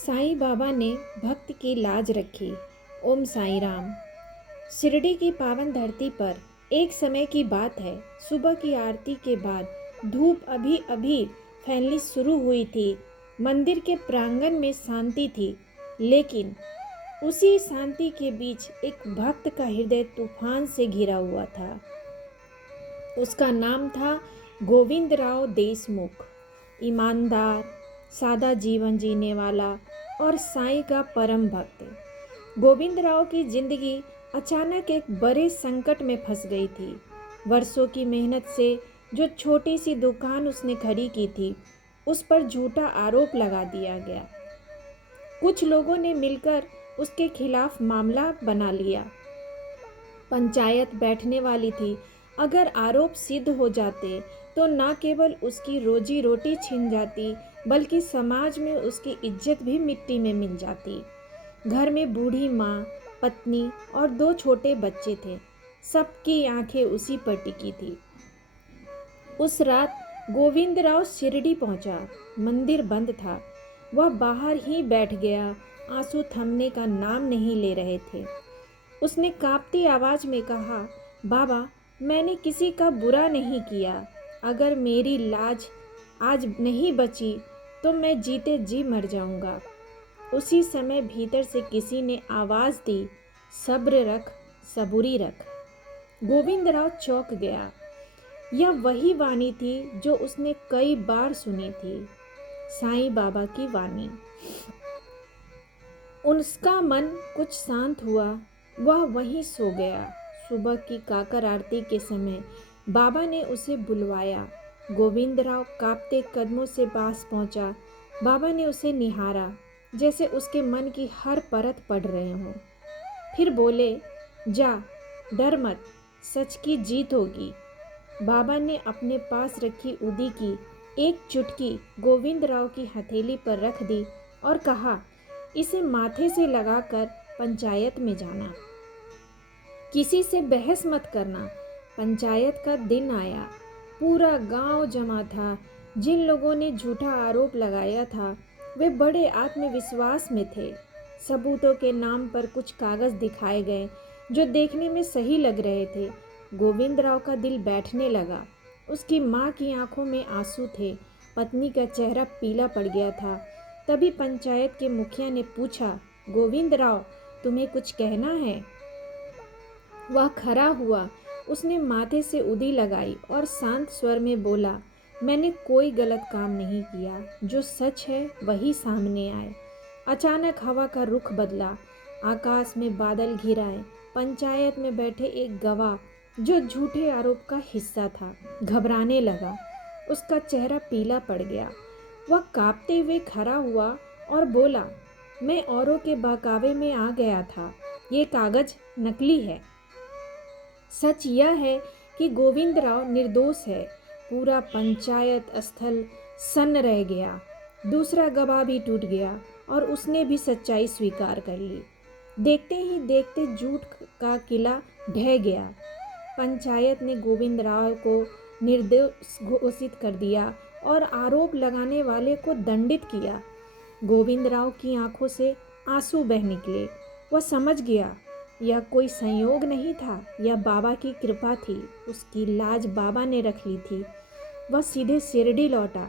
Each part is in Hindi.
साईं बाबा ने भक्त की लाज रखी। ओम साईं राम। शिरडी की पावन धरती पर एक समय की बात है। सुबह की आरती के बाद धूप अभी अभी फैलनी शुरू हुई थी। मंदिर के प्रांगण में शांति थी, लेकिन उसी शांति के बीच एक भक्त का हृदय तूफान से घिरा हुआ था। उसका नाम था गोविंदराव देशमुख। ईमानदार, सादा जीवन जीने वाला और साईं का परम भक्त। गोविंदराव की जिंदगी अचानक एक बड़े संकट में फंस गई थी। वर्षों की मेहनत से जो छोटी सी दुकान उसने खड़ी की थी, उस पर झूठा आरोप लगा दिया गया। कुछ लोगों ने मिलकर उसके खिलाफ मामला बना लिया। पंचायत बैठने वाली थी। अगर आरोप सिद्ध हो जाते तो न केवल उसकी रोजी रोटी छिन जाती, बल्कि समाज में उसकी इज्जत भी मिट्टी में मिल जाती। घर में बूढ़ी माँ, पत्नी और 2 छोटे बच्चे थे। सबकी आंखें उसी पर टिकी थी। उस रात गोविंदराव शिरडी पहुंचा। मंदिर बंद था। वह बाहर ही बैठ गया। आंसू थमने का नाम नहीं ले रहे थे। उसने कांपती आवाज में कहा, बाबा, मैंने किसी का बुरा नहीं किया। अगर मेरी लाज आज नहीं बची तो मैं जीते जी मर जाऊंगा। उसी समय भीतर से किसी ने आवाज दी, सब्र रख, सबूरी रख। गोविंदराव चौंक गया। यह वही वाणी थी जो उसने कई बार सुनी थी, साईं बाबा की वाणी। उसका मन कुछ शांत हुआ। वह वहीं सो गया। सुबह की काकर आरती के समय बाबा ने उसे बुलवाया। गोविंदराव कांपते कदमों से पास पहुंचा। बाबा ने उसे निहारा, जैसे उसके मन की हर परत पढ़ रहे हों। फिर बोले, जा, डर मत, सच की जीत होगी। बाबा ने अपने पास रखी उदी की एक चुटकी गोविंदराव की हथेली पर रख दी और कहा, इसे माथे से लगाकर पंचायत में जाना। किसी से बहस मत करना। पंचायत का दिन आया। पूरा गांव जमा था। जिन लोगों ने झूठा आरोप लगाया था, वे बड़े आत्मविश्वास में थे। सबूतों के नाम पर कुछ कागज दिखाए गए जो देखने में सही लग रहे थे। गोविंदराव का दिल बैठने लगा। उसकी माँ की आंखों में आंसू थे। पत्नी का चेहरा पीला पड़ गया था। तभी पंचायत के मुखिया ने पूछा, गोविंदराव, तुम्हें कुछ कहना है? वह खड़ा हुआ। उसने माथे से उदी लगाई और शांत स्वर में बोला, मैंने कोई गलत काम नहीं किया। जो सच है वही सामने आए। अचानक हवा का रुख बदला। आकाश में बादल घिर आए। पंचायत में बैठे एक गवाह, जो झूठे आरोप का हिस्सा था, घबराने लगा। उसका चेहरा पीला पड़ गया। वह कांपते हुए खड़ा हुआ और बोला, मैं औरों के बहकावे में आ गया था। ये कागज नकली है। सच यह है कि गोविंदराव निर्दोष है। पूरा पंचायत स्थल सन्न रह गया। दूसरा गवाह भी टूट गया और उसने भी सच्चाई स्वीकार कर ली। देखते ही देखते झूठ का किला ढह गया। पंचायत ने गोविंदराव को निर्दोष घोषित कर दिया और आरोप लगाने वाले को दंडित किया। गोविंदराव की आंखों से आंसू बह निकले। वह समझ गया, यह कोई संयोग नहीं था, यह बाबा की कृपा थी। उसकी लाज बाबा ने रख ली थी। वह सीधे शिरडी लौटा।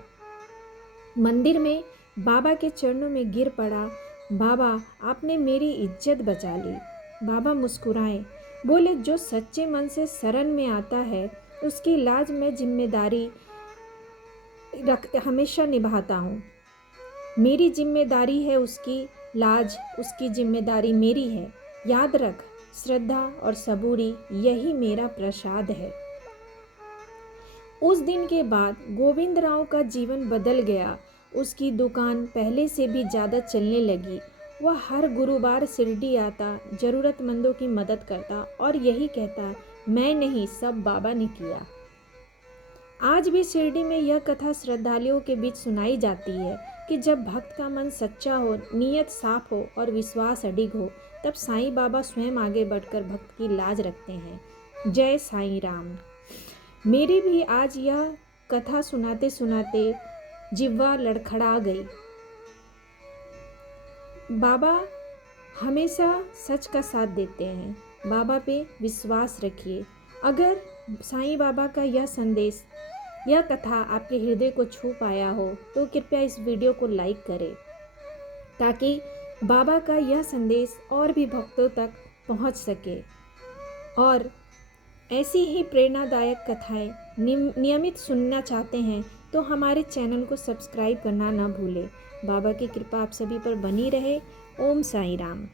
मंदिर में बाबा के चरणों में गिर पड़ा। बाबा, आपने मेरी इज्जत बचा ली। बाबा मुस्कुराए, बोले, जो सच्चे मन से शरण में आता है, उसकी लाज में जिम्मेदारी हमेशा निभाता हूँ। मेरी जिम्मेदारी है उसकी लाज, उसकी जिम्मेदारी मेरी है। याद रख, श्रद्धा और सबूरी यही मेरा प्रसाद है। उस दिन के बाद गोविंदराव का जीवन बदल गया। उसकी दुकान पहले से भी ज़्यादा चलने लगी। वह हर गुरुवार शिरडी आता, ज़रूरतमंदों की मदद करता और यही कहता, मैं नहीं, सब बाबा ने किया। आज भी शिरडी में यह कथा श्रद्धालुओं के बीच सुनाई जाती है कि जब भक्त का मन सच्चा हो, नीयत साफ हो और विश्वास अडिग हो, तब साईं बाबा स्वयं आगे बढ़कर भक्त की लाज रखते हैं। जय साईं राम। मेरी भी आज यह कथा सुनाते सुनाते जिह्वा लड़खड़ा गई। बाबा हमेशा सच का साथ देते हैं। बाबा पे विश्वास रखिए। अगर साईं बाबा का यह संदेश, यह कथा आपके हृदय को छू पाया हो तो कृपया इस वीडियो को लाइक करें, ताकि बाबा का यह संदेश और भी भक्तों तक पहुंच सके। और ऐसी ही प्रेरणादायक कथाएं नियमित सुनना चाहते हैं तो हमारे चैनल को सब्सक्राइब करना ना भूलें। बाबा की कृपा आप सभी पर बनी रहे। ओम साईं राम।